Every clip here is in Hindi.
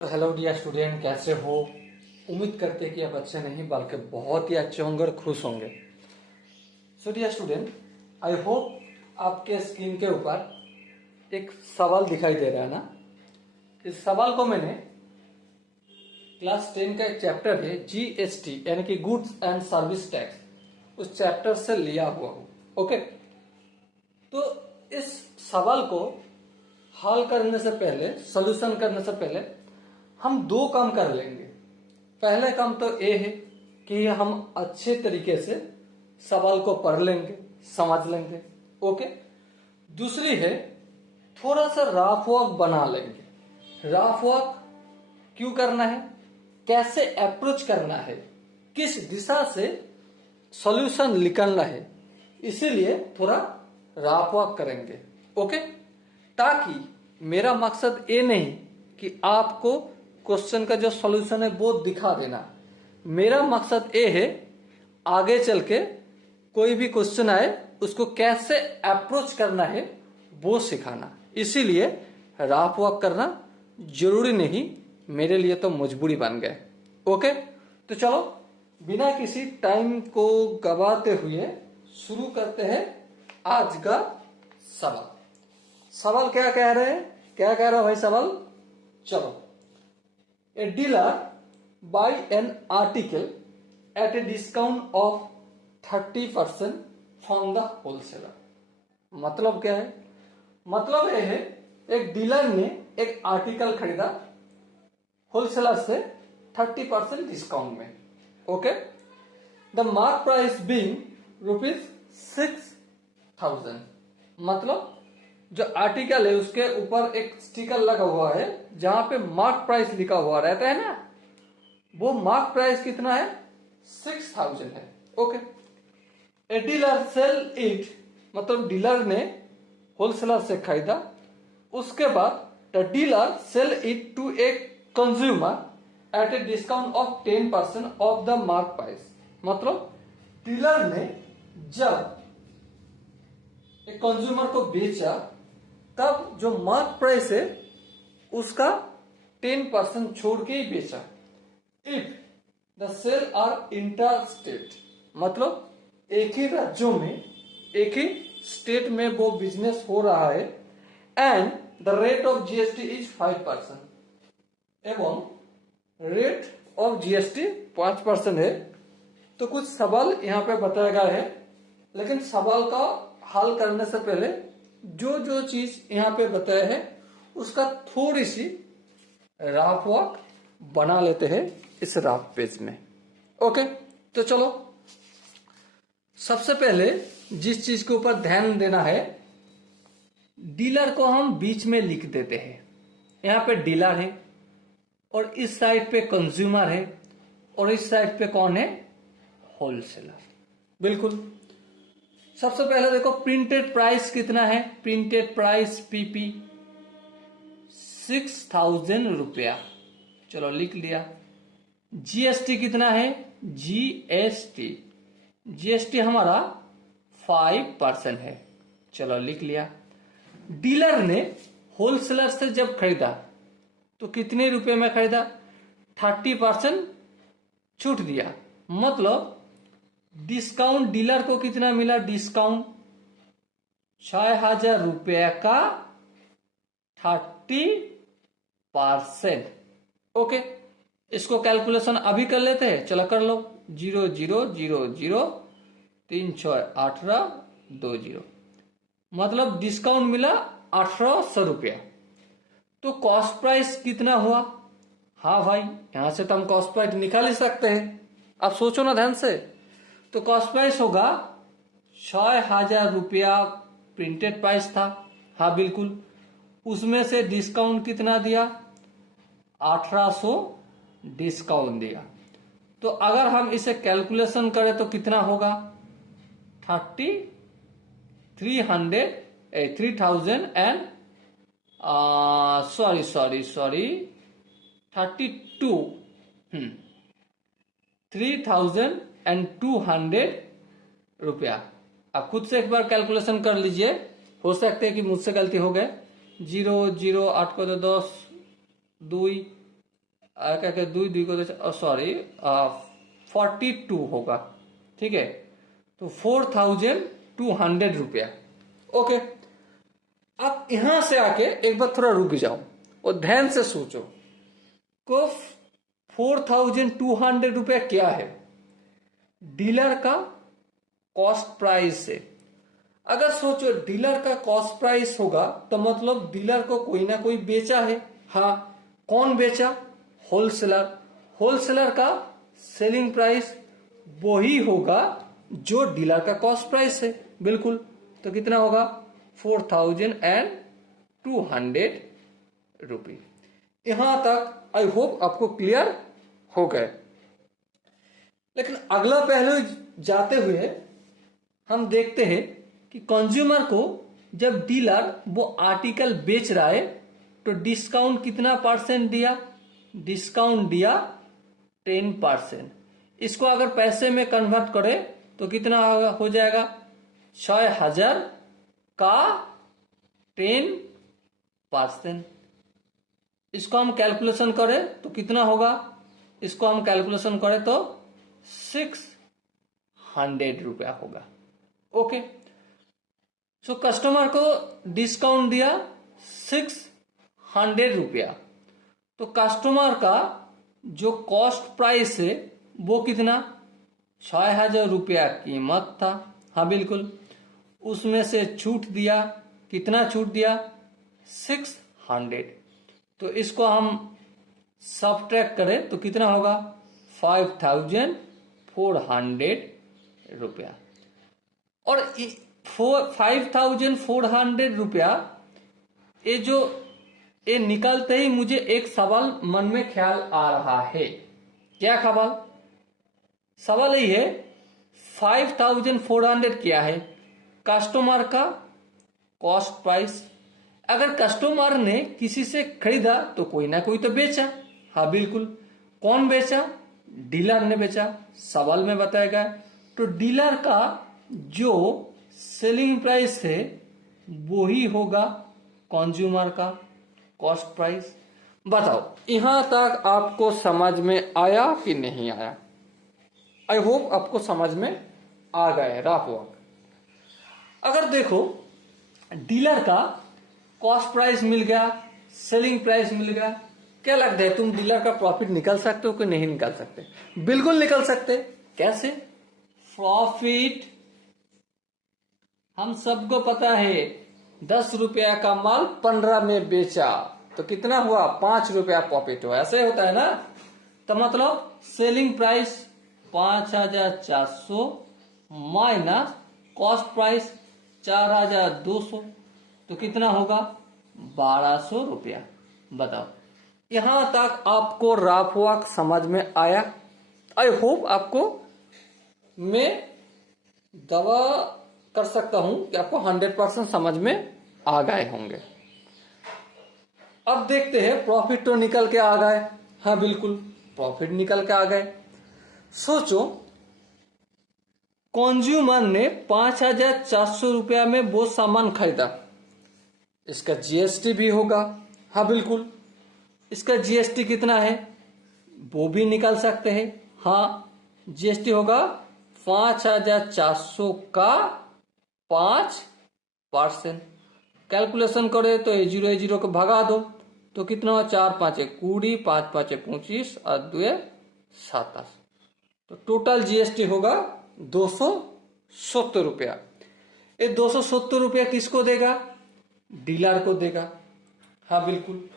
तो हेलो डियर स्टूडेंट, कैसे हो? उम्मीद करते कि आप अच्छे नहीं बल्कि बहुत ही अच्छे होंगे और खुश होंगे। So dear student, I hope आपके स्क्रीन के ऊपर एक सवाल दिखाई दे रहा है ना। इस सवाल को मैंने क्लास 10 का एक चैप्टर है जीएसटी यानी कि गुड्स एंड सर्विस टैक्स, उस चैप्टर से लिया हुआ हूँ। ओके, तो इस सवाल को हल करने से पहले, सोल्यूशन करने से पहले हम दो काम कर लेंगे। पहले काम तो ये है कि हम अच्छे तरीके से सवाल को पढ़ लेंगे, समझ लेंगे। ओके, दूसरी है थोड़ा सा रफ वर्क बना लेंगे। रफ वर्क क्यों करना है, कैसे अप्रोच करना है, किस दिशा से सॉल्यूशन निकालना है, इसीलिए थोड़ा रफ वर्क करेंगे। ओके, ताकि मेरा मकसद ये नहीं कि आपको क्वेश्चन का जो सॉल्यूशन है वो दिखा देना। मेरा मकसद ये है आगे चल के कोई भी क्वेश्चन आए उसको कैसे अप्रोच करना है वो सिखाना। इसीलिए रफ वर्क करना जरूरी नहीं, मेरे लिए तो मजबूरी बन गए। ओके, तो चलो बिना किसी टाइम को गवाते हुए शुरू करते हैं आज का सवाल। सवाल क्या कह रहे हैं, क्या कह रहा है भाई सवाल? चलो, a dealer buy an article at a discount of 30% from the wholesaler. मतलब क्या है? मतलब यह है एक डीलर ने एक आर्टिकल खरीदा होलसेलर से 30% डिस्काउंट में। Okay, the mark price being ₹6,000। मतलब जो आर्टिकल है उसके ऊपर एक स्टिकर लगा हुआ है जहां पे मार्क प्राइस लिखा हुआ रहता है ना, वो मार्क प्राइस कितना है? 6,000 है। Okay, a dealer sell it, मतलब डीलर ने होलसेलर से खरीदा, उसके बाद the dealer sell it to a consumer at a discount of 10% off the mark price. मतलब डीलर ने जब एक कंज्यूमर को बेचा तब जो मार्क प्राइस है उसका 10% छोड़ के ही बेचा। If the sale are inter state, मतलब एक ही राज्यों में, एक ही स्टेट में वो बिजनेस हो रहा है, and the rate of GST is 5%, एवं रेट ऑफ जीएसटी 5% है। तो कुछ सवाल यहाँ पे बताया गया है, लेकिन सवाल का हल करने से पहले जो जो चीज यहाँ पे बताया है उसका थोड़ी सी रफ वर्क बना लेते हैं इस रफ पेज में। ओके, तो चलो सबसे पहले जिस चीज के ऊपर ध्यान देना है, डीलर को हम बीच में लिख देते हैं। यहाँ पे डीलर है और इस साइड पे कंज्यूमर है और इस साइड पे कौन है? होलसेलर। बिल्कुल। सबसे पहले देखो प्रिंटेड प्राइस कितना है। प्रिंटेड प्राइस पीपी 6,000 रुपया, चलो लिख लिया। जीएसटी कितना है? जीएसटी जीएसटी हमारा 5% है, चलो लिख लिया। डीलर ने होलसेलर से जब खरीदा तो कितने रुपए में खरीदा? 30% छूट दिया, मतलब डिस्काउंट डीलर को कितना मिला? डिस्काउंट 6,000 रुपया का 30%। ओके, इसको कैलकुलेशन अभी कर लेते हैं, चलो कर लो। 0000 3 6 18 20, मतलब डिस्काउंट मिला 1,800 रुपया। तो कॉस्ट प्राइस कितना हुआ? हाँ भाई, यहां से तो हम कॉस्ट प्राइस निकाल ही सकते हैं। आप सोचो ना ध्यान से। तो कॉस्ट प्राइस होगा 6,000 रुपया प्रिंटेड प्राइस था, हाँ बिल्कुल। उसमें से डिस्काउंट कितना दिया? 1,800 डिस्काउंट दिया। तो अगर हम इसे कैलकुलेशन करें तो कितना होगा? 3,000 एंड 3,200 रुपया। आप खुद से एक बार कैलकुलेशन कर लीजिए, हो सकते है कि मुझसे गलती हो गए। 0 0 8 को 10 2 क्या क्या 2 को सॉरी 42 होगा, ठीक है। तो 4200 रुपया। ओके, अब यहां से आके एक बार थोड़ा रुक जाओ और ध्यान से सोचो को 4200 रुपया क्या है डीलर का कॉस्ट प्राइस से। अगर सोचो डीलर का कॉस्ट प्राइस होगा तो मतलब डीलर को कोई ना कोई बेचा है। हाँ, कौन बेचा? होलसेलर। होलसेलर का सेलिंग प्राइस वही होगा जो डीलर का कॉस्ट प्राइस है, बिल्कुल। तो कितना होगा? 4200 रुपये। यहां तक आई होप आपको क्लियर हो गए। लेकिन अगला पहलू जाते हुए हम देखते हैं कि कंज्यूमर को जब डीलर वो आर्टिकल बेच रहा है तो डिस्काउंट कितना परसेंट दिया? डिस्काउंट दिया 10%। इसको अगर पैसे में कन्वर्ट करें तो कितना हो जाएगा? 6000 का 10%। इसको हम कैलकुलेशन करें तो कितना होगा? इसको हम कैलकुलेशन करें तो 600 रुपया होगा। ओके, सो कस्टमर को डिस्काउंट दिया 600 रुपया। तो कस्टमर का जो कॉस्ट प्राइस है वो कितना? 6000 रुपया कीमत था। हाँ बिल्कुल, उसमें से छूट दिया, कितना छूट दिया? 600। तो इसको हम सब्ट्रैक्ट करें तो कितना होगा? 5400 रुपया। और 5400 रुपया ये निकलते ही मुझे एक सवाल मन में ख्याल आ रहा है। क्या सवाल यही है 5400 क्या है? कस्टमर का कॉस्ट प्राइस। अगर कस्टमर ने किसी से खरीदा तो कोई ना कोई तो बेचा। हाँ बिल्कुल, कौन बेचा? डीलर ने बेचा, सवाल में बताया गया। तो डीलर का जो सेलिंग प्राइस है वही होगा कंज्यूमर का कॉस्ट प्राइस। बताओ यहां तक आपको समझ में आया कि नहीं आया? आई होप आपको समझ में आ गए रफ वर्क। अगर देखो डीलर का कॉस्ट प्राइस मिल गया, सेलिंग प्राइस मिल गया, क्या लगता है तुम डीलर का प्रॉफिट निकाल सकते हो कि नहीं निकाल सकते? बिल्कुल निकाल सकते। कैसे? प्रॉफिट हम सबको पता है 10 रुपया का माल 15 में बेचा तो कितना हुआ? 5 रुपया प्रॉफिट हुआ। ऐसे होता है ना। तो मतलब selling price 5400 minus cost price 4200 तो कितना होगा? 1200 रुपया। बताओ यहां तक आपको रफ वर्क समझ में आया? आई होप आपको मैं दावा कर सकता हूं कि आपको 100% समझ में आ गए होंगे। अब देखते हैं प्रॉफिट तो निकल के आ गए। हाँ बिल्कुल, प्रॉफिट निकल के आ गए। सोचो कंज्यूमर ने 5400 रुपया में वो सामान खरीदा, इसका जीएसटी भी होगा। हाँ बिल्कुल, इसका जीएसटी कितना है वो भी निकाल सकते हैं। हाँ, जीएसटी होगा 5400 का 5%। कैलकुलेशन करे तो 0 को भगा दो तो कितना हुआ? 4 5 20, 5 5 25 और 2 27। तो टोटल जीएसटी होगा 270 रुपया। ये 270 रुपया किसको देगा? डीलर को देगा। हाँ बिल्कुल,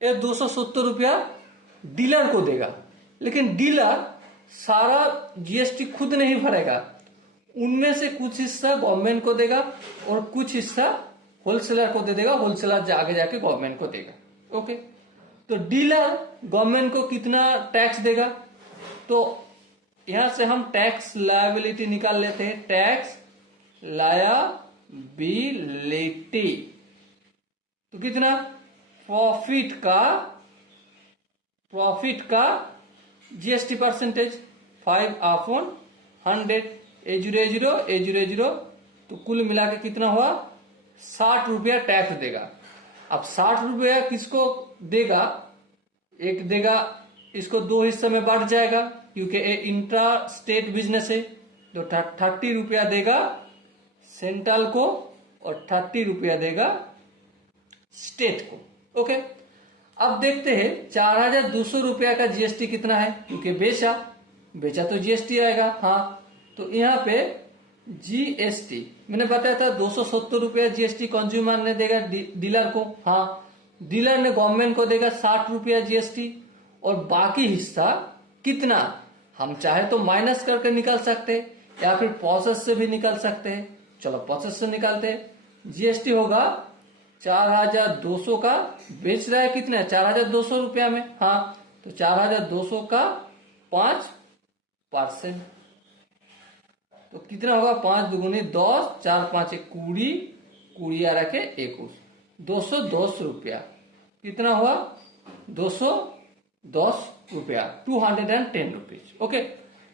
ये 270 रुपया डीलर को देगा। लेकिन डीलर सारा जीएसटी खुद नहीं भरेगा, उनमें से कुछ हिस्सा गवर्नमेंट को देगा और कुछ हिस्सा होलसेलर को दे देगा। होलसेलर आगे जाके गवर्नमेंट को देगा। ओके, तो डीलर गवर्नमेंट को कितना टैक्स देगा? तो यहां से हम टैक्स लायबिलिटी निकाल लेते हैं। टैक्स लायबिलिटी तो कितना? प्रॉफिट का जीएसटी परसेंटेज 5/100। A0 तो कुल मिला के कितना हुआ? 60 रुपया टैक्स देगा। अब 60 रुपया किसको देगा? एक देगा इसको दो हिस्से में बांट जाएगा क्योंकि ये इंट्रा स्टेट बिजनेस है। तो 30 रुपया देगा सेंट्रल को और 30 रुपया देगा स्टेट को। ओके, अब देखते हैं 4200 रुपया का जीएसटी कितना है, क्योंकि बेचा तो जीएसटी आएगा। हाँ, तो यहाँ पे जीएसटी मैंने बताया था 270 रुपया जीएसटी कंज्यूमर ने देगा डीलर को। हाँ, डीलर ने गवर्नमेंट को देगा 60 रुपया जीएसटी, और बाकी हिस्सा कितना हम चाहे तो माइनस करके निकाल सकते हैं या फिर प्रोसेस से भी निकाल सकते हैं। चलो प्रोसेस से निकालते हैं। जीएसटी होगा 4200 का, बेच रहा है कितने 4200 रुपया में। हाँ, तो 4200 का 5%, तो कितना होगा 5 दुगुनी 10, 4 5 20, 20 आ रखे 21, 210 रुपया। कितना हुआ 210 रुपया, 210 रुपीज। ओके,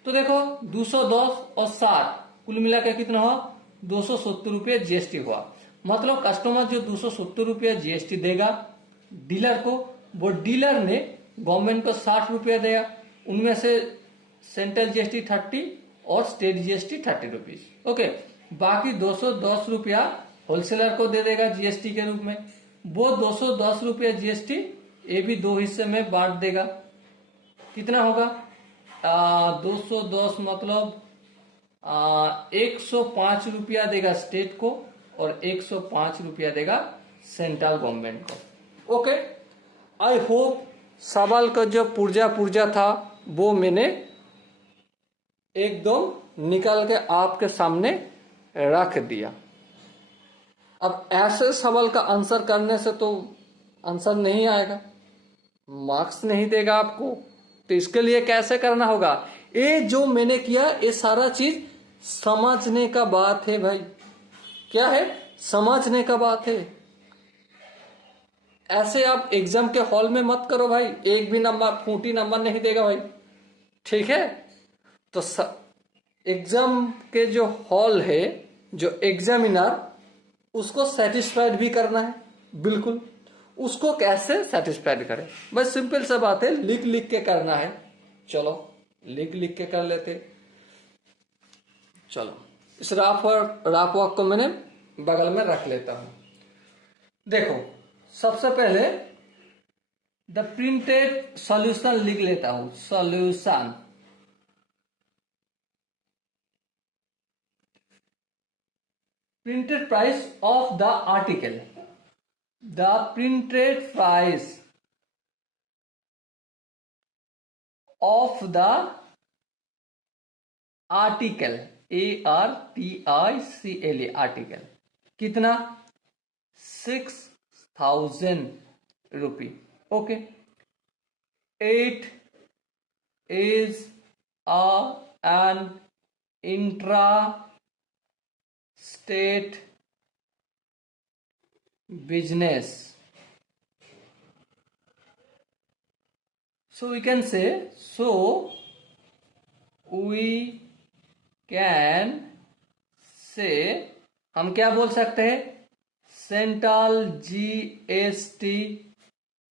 तो देखो 210 और 60 कुल मिला के कितना हुआ 270 रुपया जीएसटी हुआ। मतलब कस्टमर जो 270 रुपया जीएसटी देगा डीलर को, वो डीलर ने गवर्नमेंट को 60 रुपया देगा, उनमें से सेंट्रल जीएसटी 30 और स्टेट जीएसटी 30 रुपीज। ओके, बाकी 210 रुपया होलसेलर को दे देगा जीएसटी के रूप में। वो 210 रुपया जीएसटी ये भी दो हिस्से में बांट देगा। कितना होगा 210 मतलब 105 रुपया देगा स्टेट को और 105 रुपया देगा सेंट्रल गवर्नमेंट को। ओके, आई होप सवाल का जो पुर्जा था वो मैंने एकदम निकाल के आपके सामने रख दिया। अब ऐसे सवाल का आंसर करने से तो आंसर नहीं आएगा, मार्क्स नहीं देगा आपको। तो इसके लिए कैसे करना होगा, ये जो मैंने किया ये सारा चीज समझने का बात है भाई। क्या है, समझने का बात है। ऐसे आप एग्जाम के हॉल में मत करो भाई, एक भी नंबर खूंटी नंबर नहीं देगा भाई, ठीक है। तो एग्जाम के जो हॉल है, जो एग्जामिनर, उसको सेटिस्फाइड भी करना है। बिल्कुल, उसको कैसे सेटिस्फाइड करें, बस सिंपल सा बात है, लिख लिख के करना है। चलो लिख लिख के कर लेते। चलो इस राफ वर्क को मैंने बगल में रख लेता हूं। देखो सबसे पहले द प्रिंटेड सॉल्यूशन लिख लेता हूं। Solution, printed price of the article, the printed price of the article, ARTICLE, article कितना 6000 rupee. Okay, it is an intra state business, so we can say, हम क्या बोल सकते हैं, central GST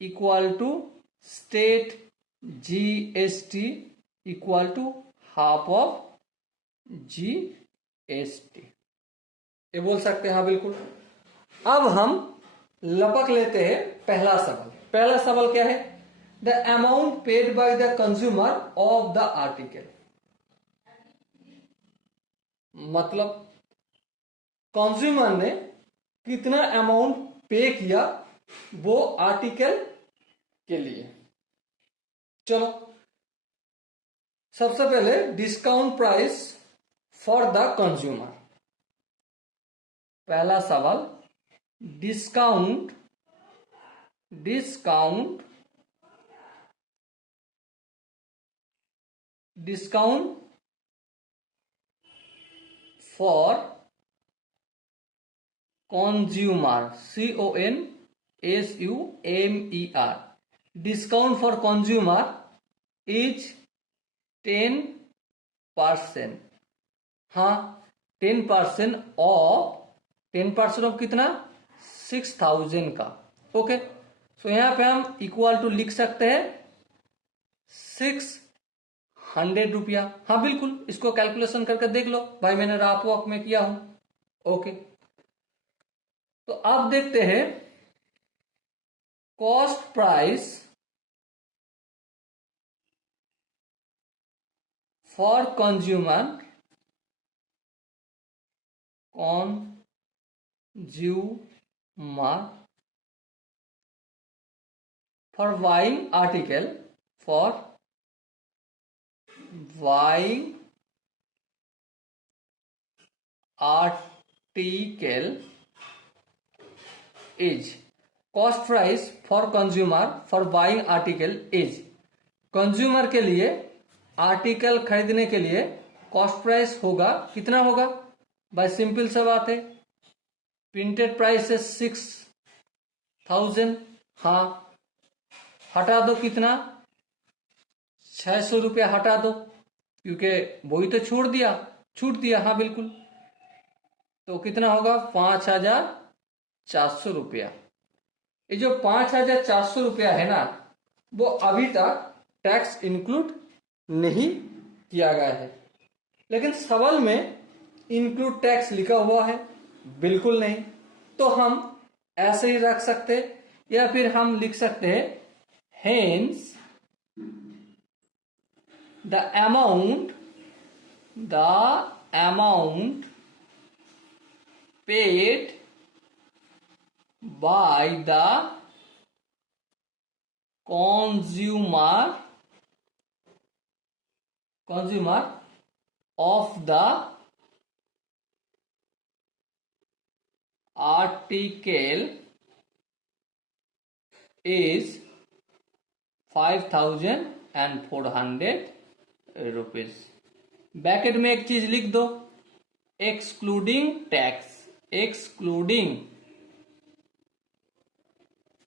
equal to state GST equal to half of GST, ये बोल सकते हैं। हाँ बिल्कुल। अब हम लपक लेते हैं पहला सवाल। पहला सवाल क्या है, the amount paid by the consumer of the article, मतलब कंज्यूमर ने कितना अमाउंट पे किया वो आर्टिकल के लिए। चलो सबसे पहले discount price for the consumer. पहला सवाल, discount for consumer, CONSUMER, discount for consumer is 10%। हाँ, 10% ऑफ 10% ऑफ कितना 6000 का। ओके, सो यहां पे हम इक्वल टू लिख सकते हैं 600 रुपया। हाँ बिल्कुल, इसको कैलकुलेशन करके देख लो भाई, मैंने राफ वॉक में किया हूं। ओके, तो अब देखते हैं cost price for consumer for buying article is cost price for consumer for buying article is, consumer के लिए आर्टिकल खरीदने के लिए कॉस्ट प्राइस होगा, कितना होगा भाई? सिंपल सा बात है, प्रिंटेड प्राइस है 6000, हाँ हटा दो कितना, 600 रुपया हटा दो, क्योंकि वही तो छूट दिया, हाँ बिल्कुल। तो कितना होगा? 5400 रुपया। ये जो 5400 रुपया है ना, वो अभी तक टैक्स इंक्लूड नहीं किया गया है। लेकिन सवाल में इंक्लूड टैक्स लिखा हुआ है, बिल्कुल नहीं। तो हम ऐसे ही रख सकते, या फिर हम लिख सकते हैं hence the amount paid by the consumer of the article is 5400 rupees. Bracket में एक चीज लिख दो, एक्सक्लूडिंग टैक्स, एक्सक्लूडिंग,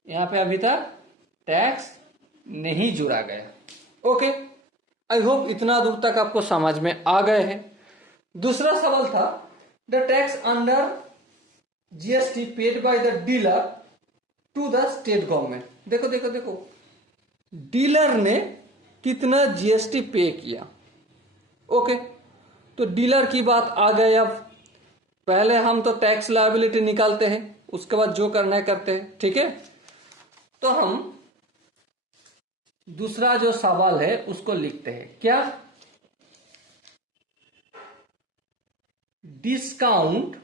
यहां पे अभी तक टैक्स नहीं जुड़ा गया। ओके, आई होप इतना दूर तक आपको समझ में आ गए हैं। दूसरा सवाल था the tax under GST paid by the dealer to the state government. देखो देखो देखो, डीलर ने कितना जीएसटी पे किया। ओके, तो डीलर की बात आ गई। अब पहले हम तो टैक्स लायबिलिटी निकालते हैं, उसके बाद जो करना है करते हैं, ठीक है। तो हम दूसरा जो सवाल है उसको लिखते हैं, क्या? Discount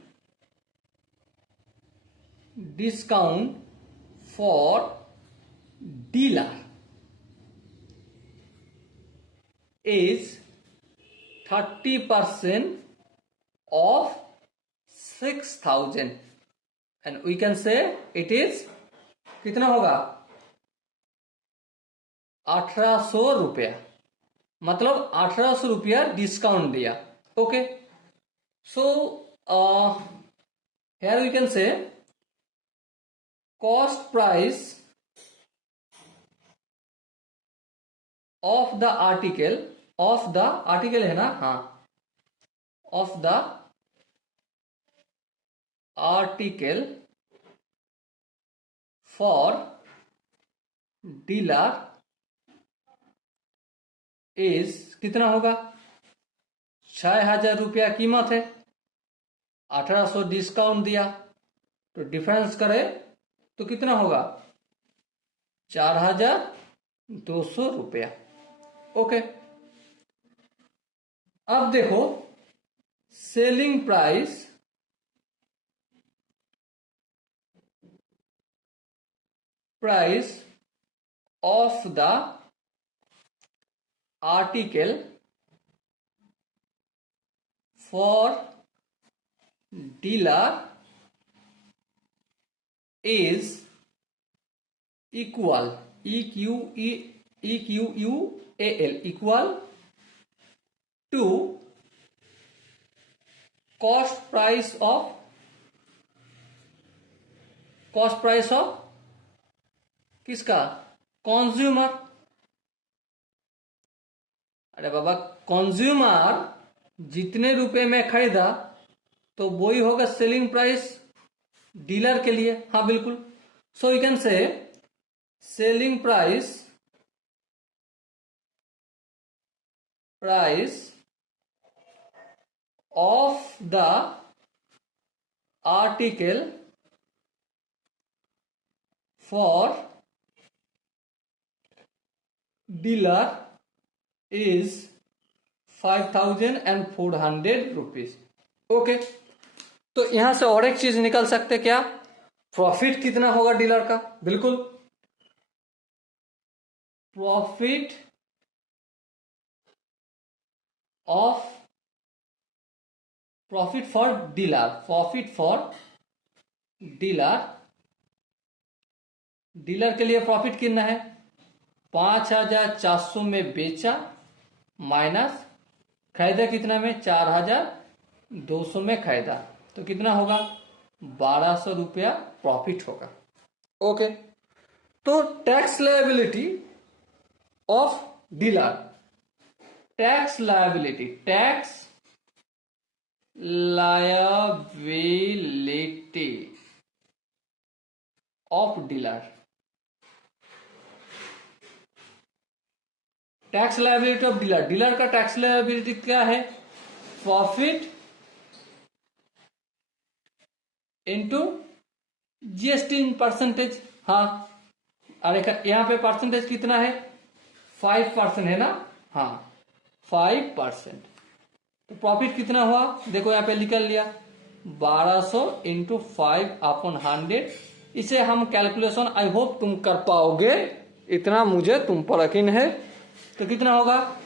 for dealer is 30% of 6000 and we can say it is कितना होगा? 1800 रुपया, मतलब 1800 रुपया डिस्काउंट दिया। Okay, so here we can say cost price of the article है ना, हाँ, of the article for dealer is कितना होगा? 6000 रुपया कीमत है, 1800 डिस्काउंट दिया, तो डिफरेंस करे तो कितना होगा? 4200 रुपया। ओके, अब देखो selling price of the article for dealer is equal EQUAL equal to cost price of किसका? कंज्यूमर। अरे बाबा, कंज्यूमर जितने रुपए में खरीदा तो वही होगा सेलिंग प्राइस डीलर के लिए, हाँ बिल्कुल। So you can say selling price price of the article for dealer is 5400 rupees. Okay, तो यहां से और एक चीज निकल सकते क्या, प्रॉफिट कितना होगा डीलर का। बिल्कुल, प्रॉफिट फॉर डीलर के लिए प्रॉफिट कितना है, 5400 में बेचा माइनस खरीदा कितना में, 4200 में खरीदा, तो कितना होगा, 1200 रुपया प्रॉफिट होगा। ओके, तो tax liability of dealer, tax liability of dealer, tax liability of dealer, dealer का टैक्स लायबिलिटी क्या है, profit into GST in percentage. हाँ, अरे यहां पे परसेंटेज कितना है, 5% है ना, हाँ 5%, तो प्रॉफिट कितना हुआ, देखो यहां पे निकल लिया 1200 इंटू 5/100। इसे हम कैलकुलेशन आई होप तुम कर पाओगे, इतना मुझे तुम पर यकीन है। तो कितना होगा,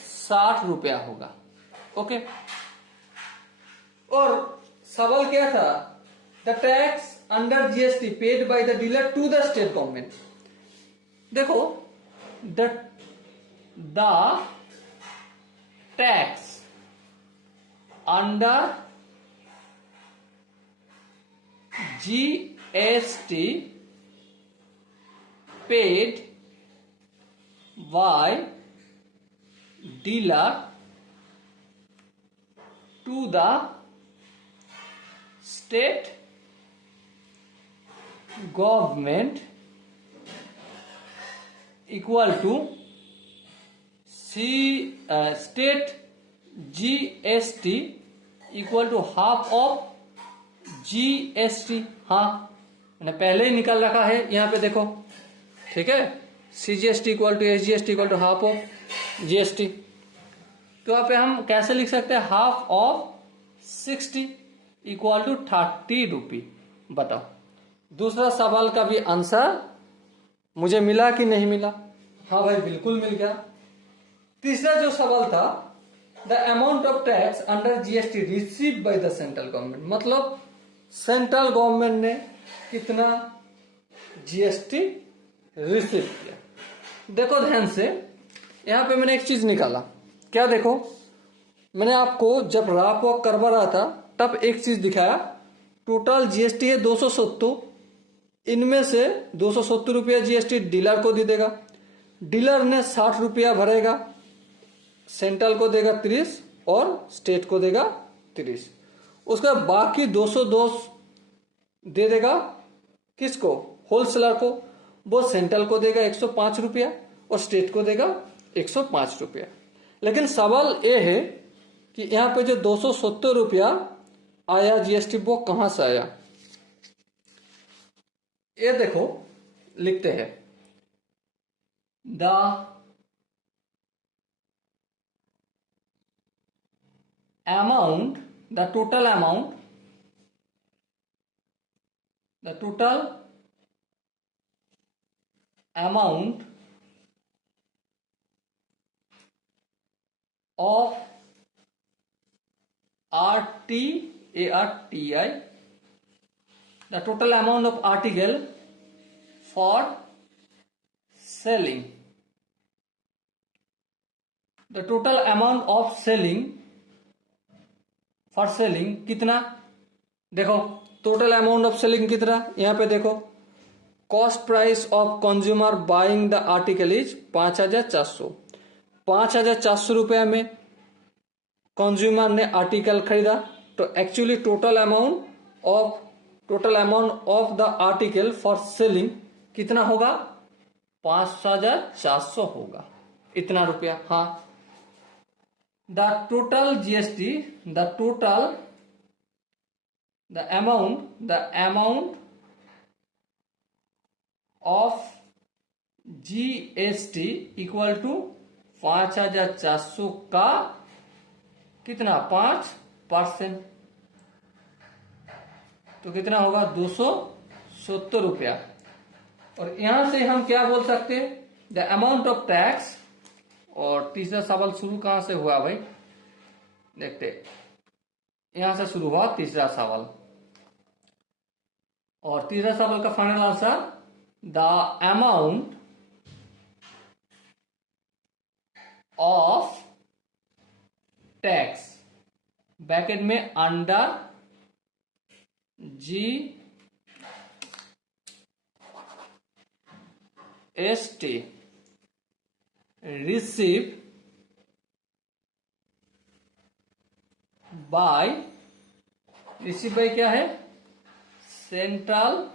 60 रुपया होगा। ओके, और सवाल क्या था, the tax under GST paid by the dealer to the state government. देखो, the tax under GST paid by dealer to the state government equal to state GST equal to half of GST। हाँ, मैंने पहले ही निकाल रखा है, यहाँ पे देखो, ठीक है, CGST equal to SGST equal to half of GST। तो यहाँ पे हम कैसे लिख सकते हैं, half of 60 equal to 30 rupee. बताओ, दूसरा सवाल का भी आंसर मुझे मिला कि नहीं मिला? हाँ भाई, बिल्कुल मिल गया। तीसरा जो सवाल था, the amount of tax under GST receive by the central government, मतलब सेंट्रल गवर्नमेंट ने कितना GST रिसीव किया। देखो ध्यान से, यहां पे मैंने एक चीज निकाला, क्या देखो, मैंने आपको जब राप वॉक करवा रहा था तब एक चीज दिखाया, टोटल GST है 270, इनमें से 270 रुपया GST डीलर को दे देगा, डीलर ने 60 रुपया भरेगा, सेंट्रल को देगा 30 और स्टेट को देगा 30, उसका बाकी 202 दे देगा किसको, होलसेलर को, वो सेंट्रल को देगा 105 रुपया और स्टेट को देगा 105 रुपया। लेकिन सवाल ये है कि यहाँ पे जो 270 रुपया आया GST, वो कहां से आया। ये देखो, लिखते हैं, the amount, the total amount, the total amount of RTI, the total amount of article for selling, the total amount of selling for selling कितना, देखो टोटल अमाउंट ऑफ सेलिंग कितना, यहां पे देखो, cost price of consumer buying the article is 5400, 5400 रुपया में कंज्यूमर ने आर्टिकल खरीदा, तो actually total amount of the article for selling कितना होगा, 5400 होगा, इतना रुपया। हाँ, the total GST, the amount of GST equal to 5,400 का कितना 5%, तो कितना होगा 270 रुपया। और यहां से हम क्या बोल सकते हैं, द अमाउंट ऑफ टैक्स। और तीसरा सवाल शुरू कहां से हुआ भाई, देखते यहां से शुरू हुआ तीसरा सवाल। और तीसरा सवाल का final answer, the amount of tax bracket में अंडर GST रिसीव बाय क्या है, सेंट्रल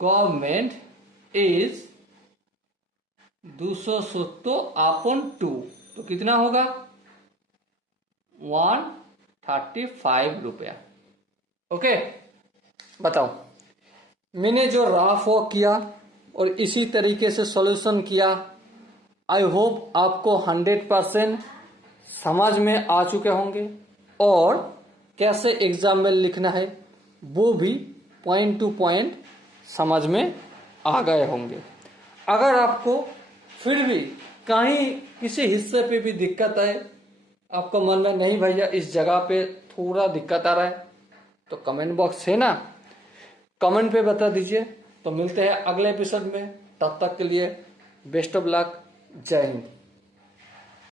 गवर्नमेंट इज 270/2, तो कितना होगा 135 रुपया। ओके, बताओ मैंने जो रफ वर्क किया और इसी तरीके से सॉल्यूशन किया, आई होप आपको 100% समझ में आ चुके होंगे और कैसे एग्जाम में लिखना है वो भी पॉइंट टू पॉइंट समझ में आ गए होंगे। अगर आपको फिर भी कहीं किसी हिस्से पे भी दिक्कत है, आपको मन में नहीं भैया इस जगह पे थोड़ा दिक्कत आ रहा है, तो कमेंट बॉक्स है ना, कमेंट पे बता दीजिए। तो मिलते हैं अगले एपिसोड में, तब तक के लिए बेस्ट ऑफ लक, जय हिंद।